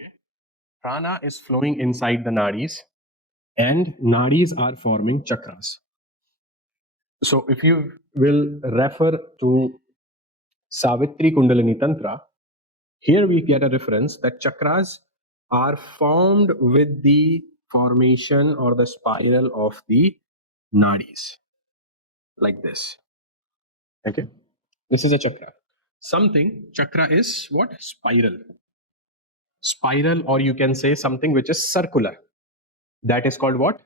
Okay. Prana is flowing inside the nadis, and nadis are forming chakras. So if you will refer to Savitri Kundalini Tantra, here we get a reference that chakras are formed with the formation or the spiral of the nadis, like this. Okay, this is a chakra. Chakra is what? Spiral, or you can say something which is circular. That is called what?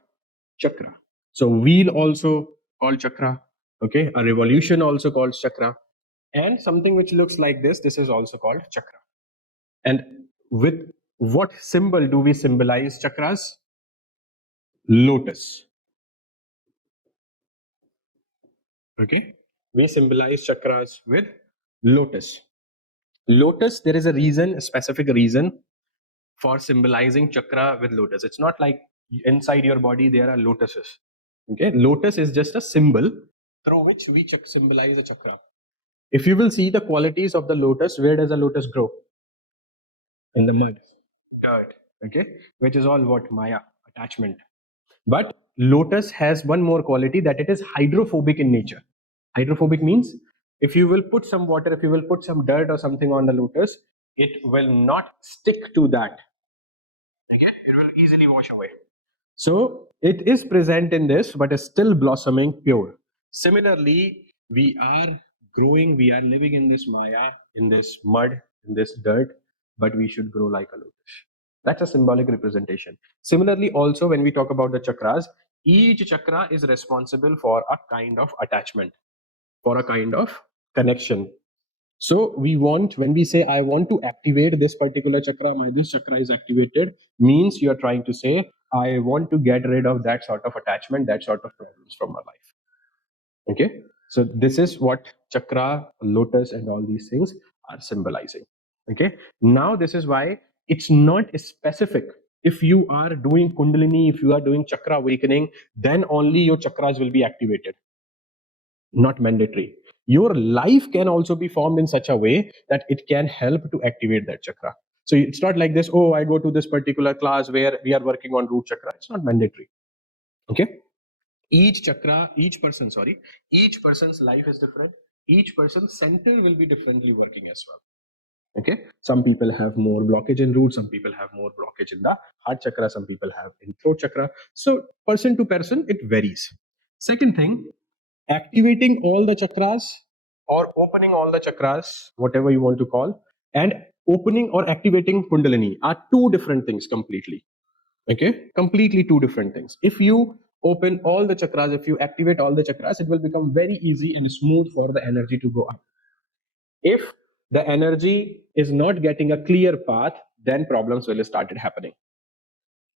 Chakra. So wheel also called chakra. Okay, a revolution also called chakra, and something which looks like this is also called chakra. And with what symbol do we symbolize chakras? Lotus. Okay, we symbolize chakras with lotus. Lotus, there is a reason, a specific reason for symbolizing chakra with lotus. It's not like inside your body there are lotuses. Okay, lotus is just a symbol through which we symbolize a chakra. If you will see the qualities of the lotus, where does a lotus grow? In the mud, dirt. Okay, which is all what? Maya, attachment. But lotus has one more quality, that it is hydrophobic in nature. Hydrophobic means if you will put some water, if you will put some dirt or something on the lotus, it will not stick to that. Okay, it will easily wash away. So it is present in this, but is still blossoming pure. Similarly, we are growing, we are living in this Maya, in this mud, in this dirt, but we should grow like a lotus. That's a symbolic representation. Similarly, also when we talk about the chakras, each chakra is responsible for a kind of attachment, for a kind of connection. So we want, when we say I want to activate this particular chakra, this chakra is activated, means you are trying to say I want to get rid of that sort of attachment, that sort of problems from my life. Okay, so this is what chakra, lotus, and all these things are symbolizing. Okay, now this is why it's not specific. If you are doing Kundalini, if you are doing chakra awakening, then only your chakras will be activated. Not mandatory. Your life can also be formed in such a way that it can help to activate that chakra. So it's not like this, oh, I go to this particular class where we are working on root chakra. It's not mandatory. Okay, each person's life is different. Each person's center will be differently working as well. Okay, some people have more blockage in root, some people have more blockage in the heart chakra, some people have in throat chakra. So person to person it varies. Second thing, activating all the chakras or opening all the chakras, whatever you want to call, and opening or activating Kundalini are two different things completely. Okay, completely two different things. If you open all the chakras, if you activate all the chakras, it will become very easy and smooth for the energy to go up. If the energy is not getting a clear path, then problems will start happening.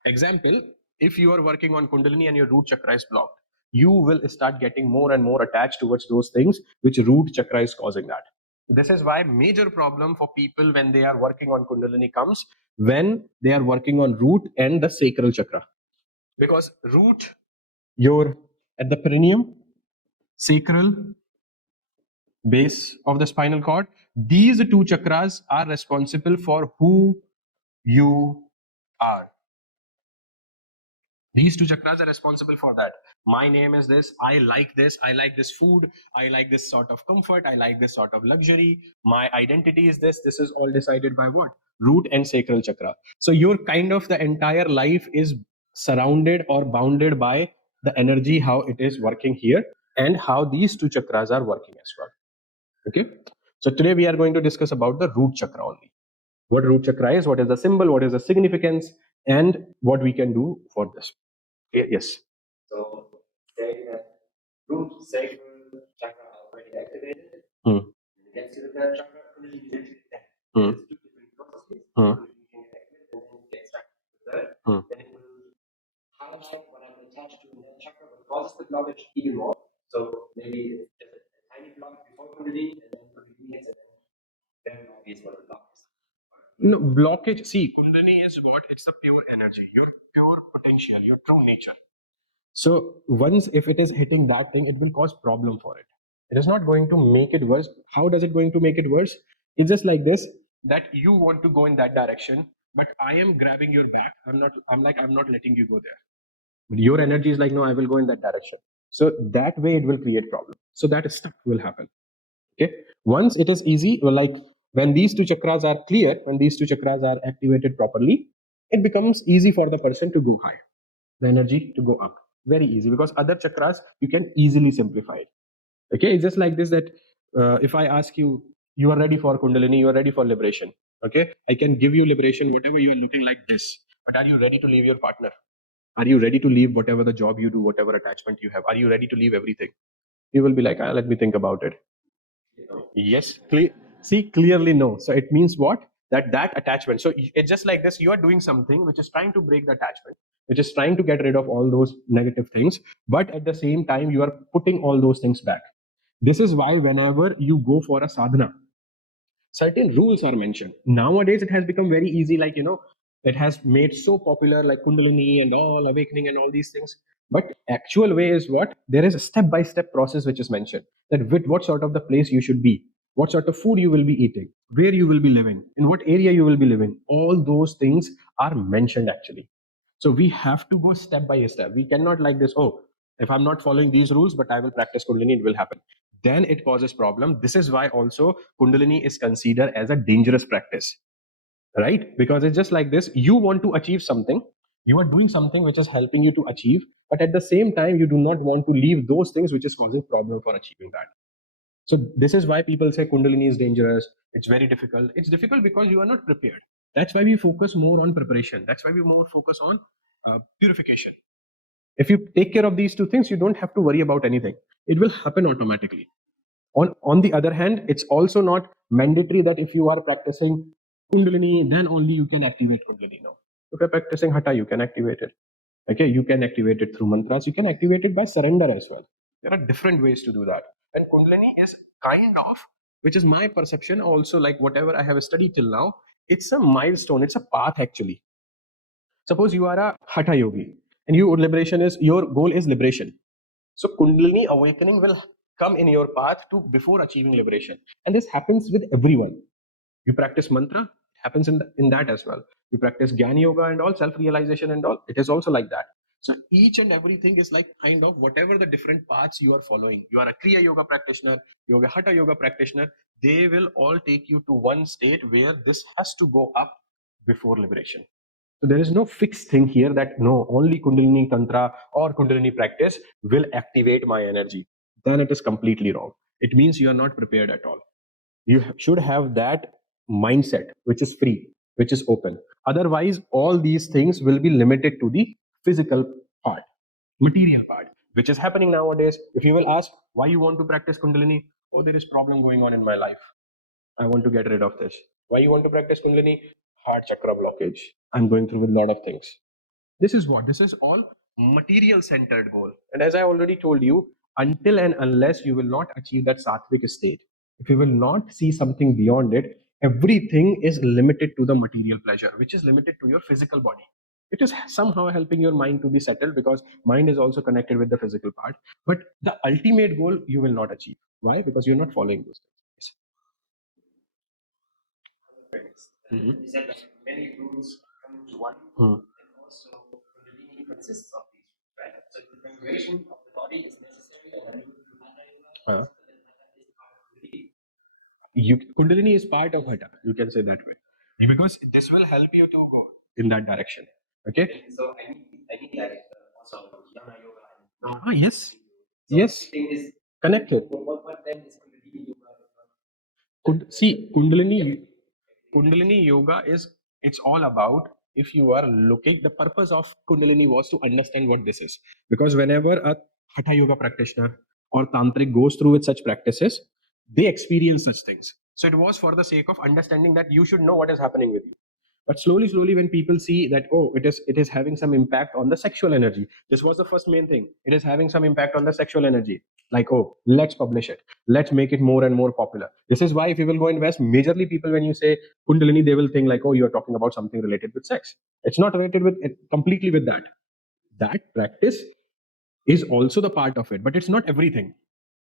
Example, if you are working on Kundalini and your root chakra is blocked, you will start getting more and more attached towards those things which root chakra is causing that. This is why major problem for people when they are working on Kundalini comes when they are working on root and the sacral chakra. Because root, your at the perineum, sacral, base of the spinal cord, these two chakras are responsible for who you are. These two chakras are responsible for that. My name is this, I like this food, I like this sort of comfort, I like this sort of luxury, my identity is this is all decided by what? Root and sacral chakra. So your kind of the entire life is surrounded or bounded by the energy, how it is working here and how these two chakras are working as well. Okay, so today we are going to discuss about the root chakra only. What root chakra is, what is the symbol, what is the significance, and what we can do for this. Yes. So say that root, sacral chakra are already activated. You can see that chakra really did that. It's two different processes. You can activate and then get stuck with that. Then it will highlight whatever attached to that chakra will cause the blockage even more. So maybe just a tiny block before Kundalini and then Kundalini hits and then is what the block is. No, blockage. See, Kundalini is what? It's the pure energy, your pure potential, your true nature. So once if it is hitting that thing, it will cause problem for it. It is not going to make it worse. How does it going to make it worse? It's just like this, that you want to go in that direction, but I am grabbing your back. I'm not letting you go there. But your energy is like, no, I will go in that direction. So that way it will create problem. So that stuck will happen. Okay. Once it is easy, well, like when these two chakras are clear, when these two chakras are activated properly, it becomes easy for the person to go high, the energy to go up. Very easy, because other chakras you can easily simplify it. Okay, it's just like this, that if I ask you, you are ready for Kundalini, you are ready for liberation. Okay, I can give you liberation, whatever you are looking like this. But are you ready to leave your partner? Are you ready to leave whatever the job you do, whatever attachment you have? Are you ready to leave everything? You will be like, let me think about it. Yes, see, clearly no. So it means what? That attachment. So it's just like this. You are doing something which is trying to break the attachment, which is trying to get rid of all those negative things. But at the same time, you are putting all those things back. This is why whenever you go for a sadhana, certain rules are mentioned. Nowadays, it has become very easy. Like, it has made so popular, like Kundalini and all, awakening and all these things. But actual way is what? There is a step-by-step process which is mentioned. That with what sort of the place you should be, what sort of food you will be eating, where you will be living, in what area you will be living. All those things are mentioned actually. So we have to go step by step. We cannot like this, oh, if I'm not following these rules, but I will practice Kundalini, it will happen. Then it causes problem. This is why also Kundalini is considered as a dangerous practice, right? Because it's just like this. You want to achieve something. You are doing something which is helping you to achieve, but at the same time, you do not want to leave those things which is causing problem for achieving that. So this is why people say Kundalini is dangerous. It's very difficult. It's difficult because you are not prepared. That's why we focus more on preparation. That's why we more focus on purification. If you take care of these two things, you don't have to worry about anything. It will happen automatically. On the other hand, it's also not mandatory that if you are practicing Kundalini, then only you can activate Kundalini. No, if you're practicing Hatha, you can activate it. Okay, you can activate it through mantras. You can activate it by surrender as well. There are different ways to do that. And Kundalini is kind of, which is my perception also, like whatever I have studied till now, it's a milestone. It's a path actually. Suppose you are a Hatha yogi and your goal is liberation. So Kundalini awakening will come in your path to before achieving liberation. And this happens with everyone. You practice mantra, it happens in that as well. You practice Jnana Yoga and all, self-realization and all, it is also like that. So each and everything is like kind of whatever the different paths you are following. You are a Kriya Yoga practitioner, Yoga Hatha Yoga practitioner, they will all take you to one state where this has to go up before liberation. So there is no fixed thing here that no, only Kundalini Tantra or Kundalini practice will activate my energy. Then it is completely wrong. It means you are not prepared at all. You should have that mindset which is free, which is open. Otherwise, all these things will be limited to the physical part, material part, which is happening nowadays. If you will ask why you want to practice Kundalini, oh, there is problem going on in my life. I want to get rid of this. Why you want to practice Kundalini? Heart chakra blockage. I'm going through a lot of things. This is what? This is all material centered goal. And as I already told you, until and unless you will not achieve that sattvic state, if you will not see something beyond it, everything is limited to the material pleasure, which is limited to your physical body. It is somehow helping your mind to be settled because mind is also connected with the physical part. But the ultimate goal you will not achieve. Why? Because you're not following those things. Mhm. You said like many rules come into one, Hmm. and also Kundalini consists of these, right? So the preparation of the body is necessary, and then Uh, Kundalini is part of Hatha. You can say that way, because this will help you to go in that direction. Okay. So I need like also Jnana Yoga. And Yes. so Yes. everything is Connected. what then is Kundalini Yoga? See, Kundalini Yoga is, it's all about, if you are looking, the purpose of Kundalini was to understand what this is. Because whenever a Hatha Yoga practitioner or Tantric goes through with such practices, they experience such things. So it was for the sake of understanding that you should know what is happening with you. But slowly, when people see that, oh, it is having some impact on the sexual energy. This was the first main thing. It is having some impact on the sexual energy. Like, oh, let's publish it. Let's make it more and more popular. This is why if you will go invest, majorly people when you say Kundalini, they will think like, oh, you're talking about something related with sex. It's not related with it completely with that. That practice is also the part of it, but it's not everything.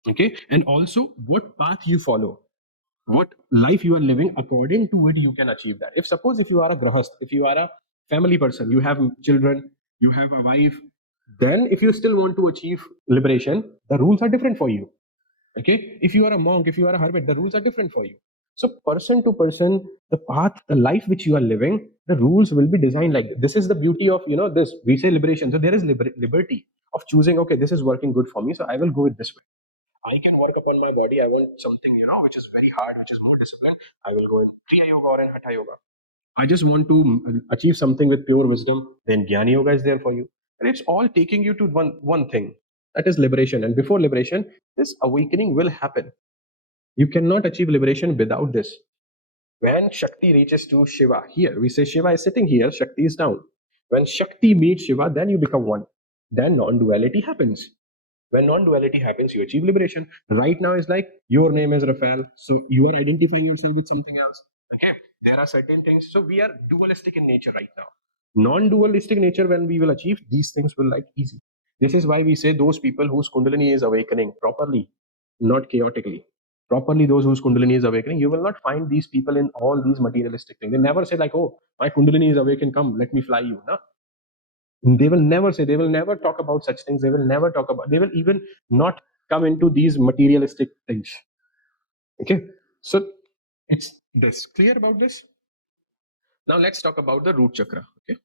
Okay, and also what path you follow. what life you are living, according to it you can achieve that. If suppose if you are a grahast, if you are a family person, you have children, you have a wife, then if you still want to achieve liberation, the rules are different for you. Okay, if you are a monk, if you are a hermit, the rules are different for you. So person to person, the path, the life which you are living, the rules will be designed like this. Is the beauty of, this, we say liberation. So there is liberty of choosing, okay, this is working good for me, so I will go with this way. I can work upon my body. I want something, which is very hard, which is more disciplined. I will go in Kriya Yoga or in Hatha Yoga. I just want to achieve something with pure wisdom. Then Jnana Yoga is there for you. And it's all taking you to one thing. That is liberation. And before liberation, this awakening will happen. You cannot achieve liberation without this. When Shakti reaches to Shiva, here we say Shiva is sitting here, Shakti is down. When Shakti meets Shiva, then you become one. Then non-duality happens. When non-duality happens, you achieve liberation. Right now is like your name is Raphael, so you are identifying yourself with something else. Okay, there are certain things. So we are dualistic in nature right now. Non-dualistic nature, when we will achieve these things, will like easy. This is why we say those people whose Kundalini is awakening properly, not chaotically. Properly, those whose Kundalini is awakening, you will not find these people in all these materialistic things. They never say like, "Oh, my Kundalini is awakened. Come, let me fly you." No, they will never say, they will never talk about such things. They will never talk about, they will even not come into these materialistic things. Okay, so it's this clear about this. Now let's talk about the root chakra. Okay,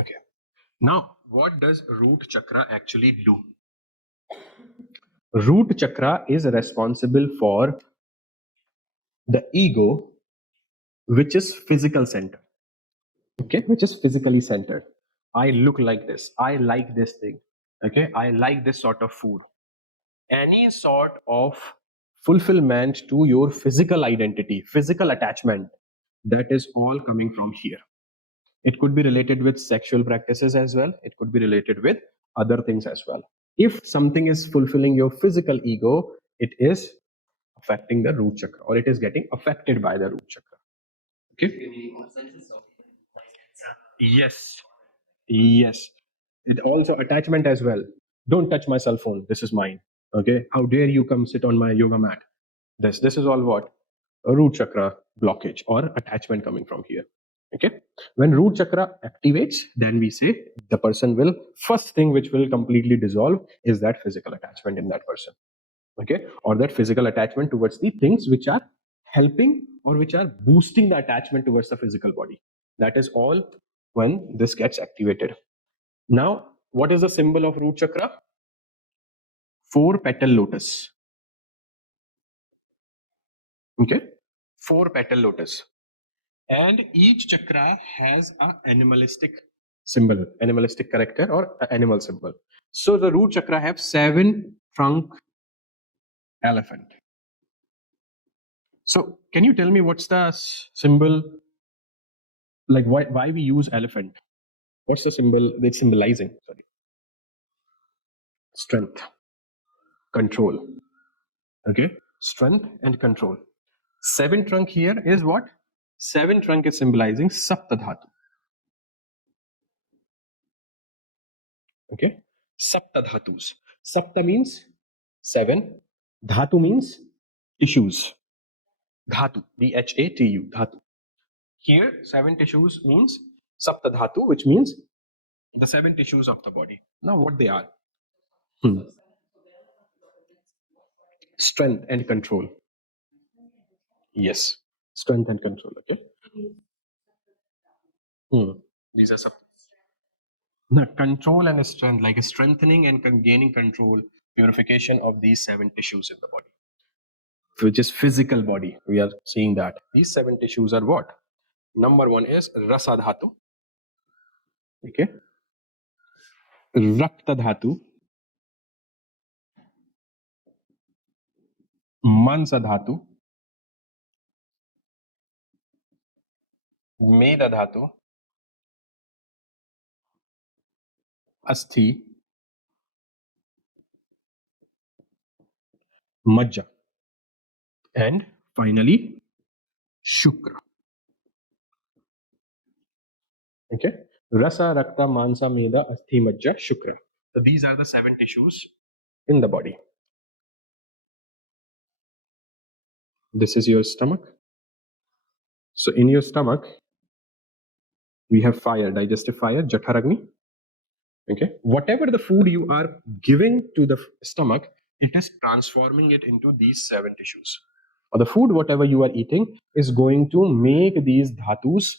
okay, now what does root chakra actually do? Root chakra is responsible for the ego, which is physical center. Okay, which is physically centered. I look like this, I like this thing. Okay, I like this sort of food. Any sort of fulfillment to your physical identity, physical attachment, that is all coming from here. It could be related with sexual practices as well, it could be related with other things as well. If something is fulfilling your physical ego, it is affecting the root chakra, or it is getting affected by the root chakra. Okay, yes, yes. It also attachment as well. Don't touch my cell phone, this is mine. Okay, how dare you come sit on my yoga mat? This is all what? A root chakra blockage or attachment coming from here. Okay, when root chakra activates, then we say the person will, first thing which will completely dissolve is that physical attachment in that person. Okay, or that physical attachment towards the things which are helping or which are boosting the attachment towards the physical body. That is all when this gets activated. Now, what is the symbol of root chakra? Four petal lotus. Okay, four petal lotus. And each chakra has a animalistic symbol, animalistic character or a animal symbol. So the root chakra have 7 trunk elephant. So can you tell me what's the symbol, like why we use elephant? What's the symbol it's symbolizing? Sorry. Strength, control. Okay, strength and control. 7 trunk here is what? 7 trunk is symbolizing saptadhatu. Okay, saptadhatus. Sapta means 7, dhatu means tissues. Dhatu, dhatu, dhatu. Here 7 tissues means saptadhatu, which means the 7 tissues of the body. Now what they are? Hmm. Strength and control. Yes, strength and control. Okay. Hmm. These are no, control and strength, like a strengthening and gaining control, purification of these 7 tissues in the body, which is physical body. We are seeing that these 7 tissues are what? Number one is rasa dhatu. Okay, rakta dhatu, mansa dhatu, meda dhatu, अस्थि, Majja, and finally Shukra. Okay, Rasa, Rakta, Mansa, Meda, Asthi, Majja, Shukra. So these are the 7 tissues in the body. This is your stomach. So in your stomach, we have fire, digestive fire, Jatharagni. Okay, whatever the food you are giving to the stomach, it is transforming it into these 7 tissues. Or the food, whatever you are eating, is going to make these dhatus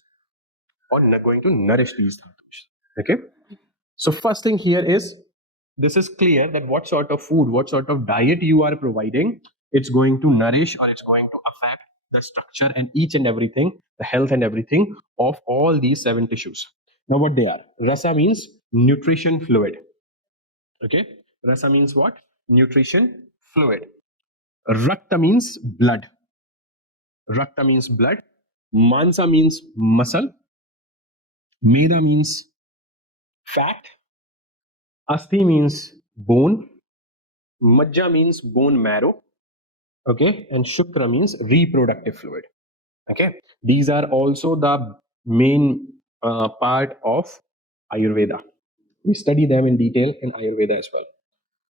or going to nourish these dhatus. Okay, so first thing here is, this is clear that what sort of food, what sort of diet you are providing, it's going to nourish or it's going to affect the structure and each and everything, the health and everything of all these 7 tissues. Now what they are? Rasa means nutrition fluid. Okay, rasa means what? Nutrition fluid. Rakta means blood. Rakta means blood. Mansa means muscle. Meda means fat. Asthi means bone. Majja means bone marrow. Okay, and Shukra means reproductive fluid. Okay, these are also the main part of Ayurveda. We study them in detail in Ayurveda as well.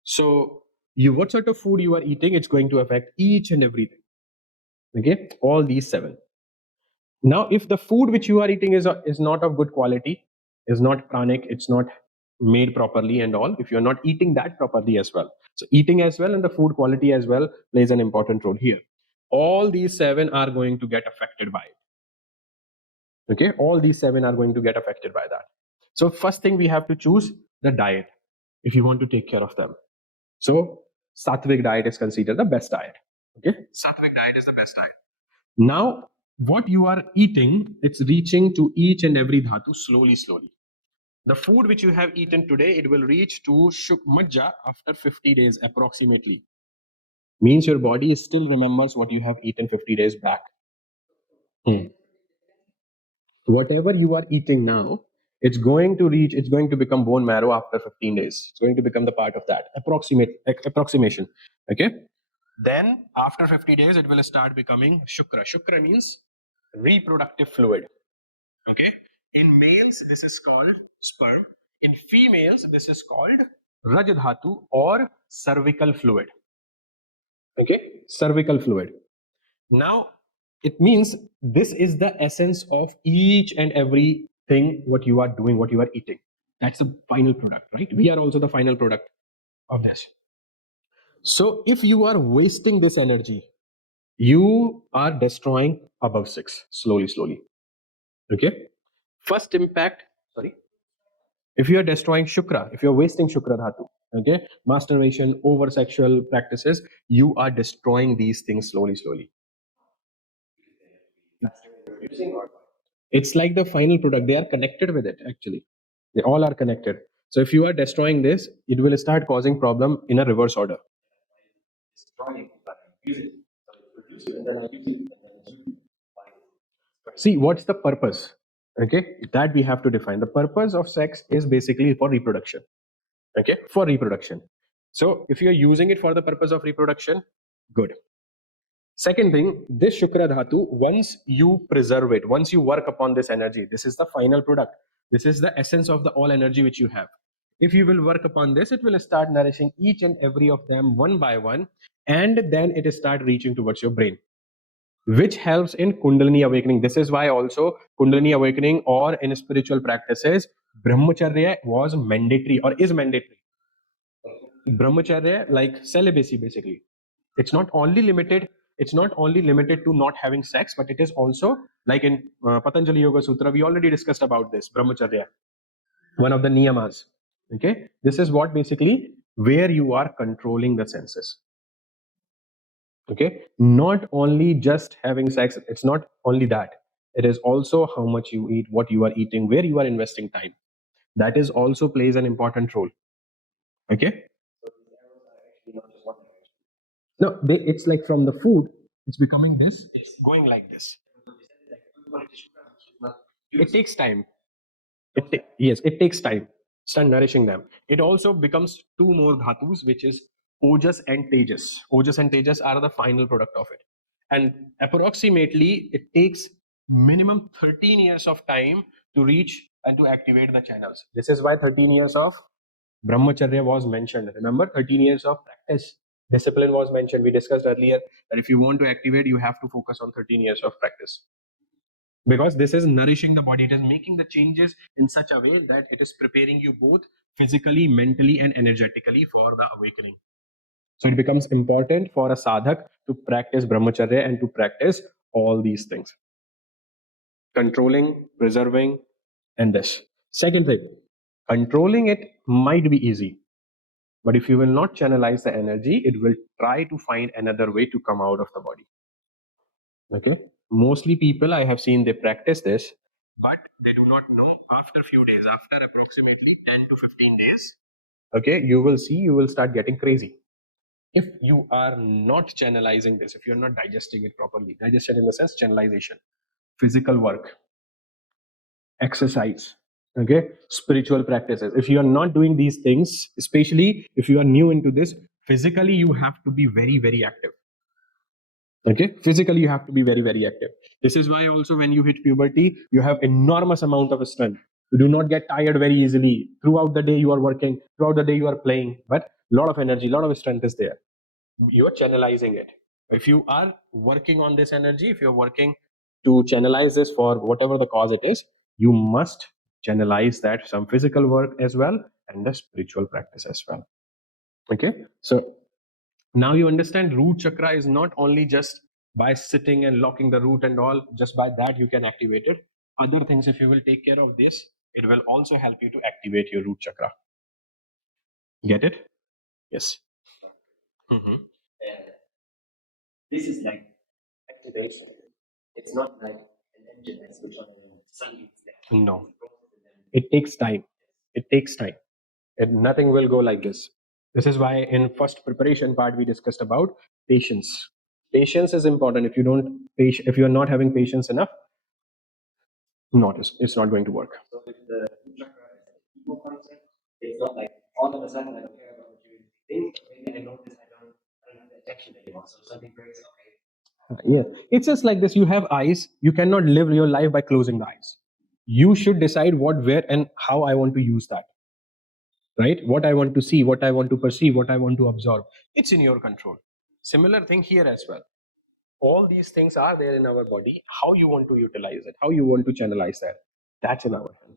So, what sort of food you are eating, it's going to affect each and everything. Okay, all these 7. Now, if the food which you are eating is not of good quality, is not pranic, it's not made properly and all, if you're not eating that properly as well. So eating as well and the food quality as well plays an important role here. All these 7 are going to get affected by it. Okay, all these 7 are going to get affected by that. So first thing, we have to choose the diet if you want to take care of them. So sattvic diet is considered the best diet. Okay, sattvic diet is the best diet. Now, what you are eating, it's reaching to each and every dhatu slowly, slowly. The food which you have eaten today, it will reach to Majja after 50 days approximately. Means your body still remembers what you have eaten 50 days back. Whatever you are eating now, it's going to become bone marrow after 15 days. It's going to become the part of that. Approximation. Okay. Then after 50 days, it will start becoming Shukra. Shukra means reproductive fluid. Okay. In males, this is called sperm. In females, this is called Rajadhatu or cervical fluid. Okay. Cervical fluid. Now, it means this is the essence of each and everything what you are doing, what you are eating. That's the final product, right? We are also the final product of this. So if you are wasting this energy, you are destroying above 6 slowly, slowly. Okay. First impact, sorry. If you are destroying Shukra, if you're wasting Shukra Dhatu, okay, masturbation, over sexual practices, you are destroying these things slowly, slowly. It's like the final product. They are connected with it, actually. They all are connected. So if you are destroying this, it will start causing problem in a reverse order. See, what's the purpose? Okay, that we have to define. The purpose of sex is basically for reproduction. Okay, for reproduction. So if you're using it for the purpose of reproduction, good. Second thing, this Shukra Dhatu, once you preserve it, once you work upon this energy, this is the final product. This is the essence of the all energy which you have. If you will work upon this, it will start nourishing each and every of them one by one, and then it start reaching towards your brain, which helps in Kundalini awakening. This is why also Kundalini awakening or in spiritual practices, Brahmacharya was mandatory or is mandatory. Brahmacharya, like celibacy, basically. It's not only limited. It's not only limited to not having sex, but it is also like in Patanjali Yoga Sutra. We already discussed about this Brahmacharya, one of the niyamas. Okay, this is what basically where you are controlling the senses. Okay, not only just having sex. It's not only that. It is also how much you eat, what you are eating, where you are investing time. That is also plays an important role. Okay. No, it's like from the food, it's becoming this, it's going like this. It takes time. Yes, it takes time. Start nourishing them. It also becomes 2 more dhatus, which is Ojas and Tejas. Ojas and Tejas are the final product of it. And approximately, it takes minimum 13 years of time to reach and to activate the channels. This is why 13 years of Brahmacharya was mentioned. Remember, 13 years of practice. Discipline was mentioned. We discussed earlier that if you want to activate, you have to focus on 13 years of practice. Because this is nourishing the body, it is making the changes in such a way that it is preparing you both physically, mentally, and energetically for the awakening. So it becomes important for a sadhak to practice brahmacharya and to practice all these things: controlling, preserving, and this. Second thing, controlling it might be easy, but if you will not channelize the energy, it will try to find another way to come out of the body. Okay, mostly people I have seen, they practice this, but they do not know. After few days, after approximately 10 to 15 days, okay, you will see, you will start getting crazy if you are not channelizing this, if you're not digesting it properly. Digestion in the sense channelization, physical work, exercise, okay, spiritual practices. If you are not doing these things, especially if you are new into this, physically you have to be very, very active. Okay, physically you have to be very, very active. This is why also when you hit puberty, you have enormous amount of strength. You do not get tired very easily. Throughout the day you are working, throughout the day you are playing, but a lot of energy, a lot of strength is there. You are channelizing it. If you are working on this energy, if you're working to channelize this for whatever the cause it is, you must channelize that, some physical work as well and the spiritual practice as well. Okay, so now you understand root chakra is not only just by sitting and locking the root and all, just by that you can activate it. Other things, if you will take care of this, it will also help you to activate your root chakra. Get it? Yes. Mm-hmm. This is like activation. It's not like an engine that's switched on and suddenly it's there. No, it takes time. It takes time. Nothing will go like this. This is why in first preparation part we discussed about patience. Patience is important. If you don't, if you are not having patience enough, it's not going to work. So with the root chakra as an ego concept, it's not like all of a sudden I don't care about material things, but maybe I notice I don't have the attention anymore. So something breaks, okay. Yeah, it's just like this. You have eyes. You cannot live your life by closing the eyes. You should decide what, where, and how I want to use that. Right? What I want to see, what I want to perceive, what I want to absorb. It's in your control. Similar thing here as well. All these things are there in our body. How you want to utilize it, how you want to channelize that, that's in our hand.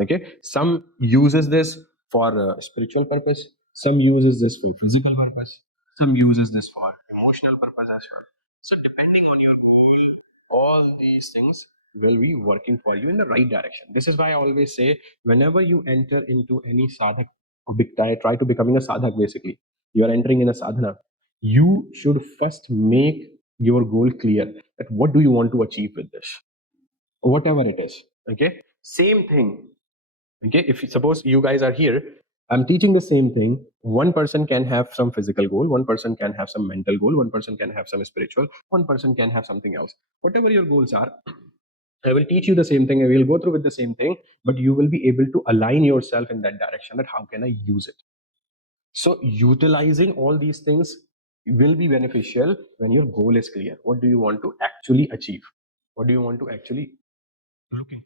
Okay, some uses this for spiritual purpose, some uses this for physical purpose, some uses this for emotional purpose as well. So depending on your goal, all these things will be working for you in the right direction. This is why I always say, whenever you enter into any sadhak, try to becoming a sadhak, basically you are entering in a sadhana, you should first make your goal clear, that what do you want to achieve with this, whatever it is. Okay, same thing. Okay, if suppose you guys are here, I'm teaching the same thing. One person can have some physical goal, one person can have some mental goal, one person can have some spiritual, one person can have something else. Whatever your goals are, I will teach you the same thing, I will go through with the same thing, but you will be able to align yourself in that direction, that how can I use it. So utilizing all these things will be beneficial when your goal is clear. What do you want to actually achieve, what do you want to actually looking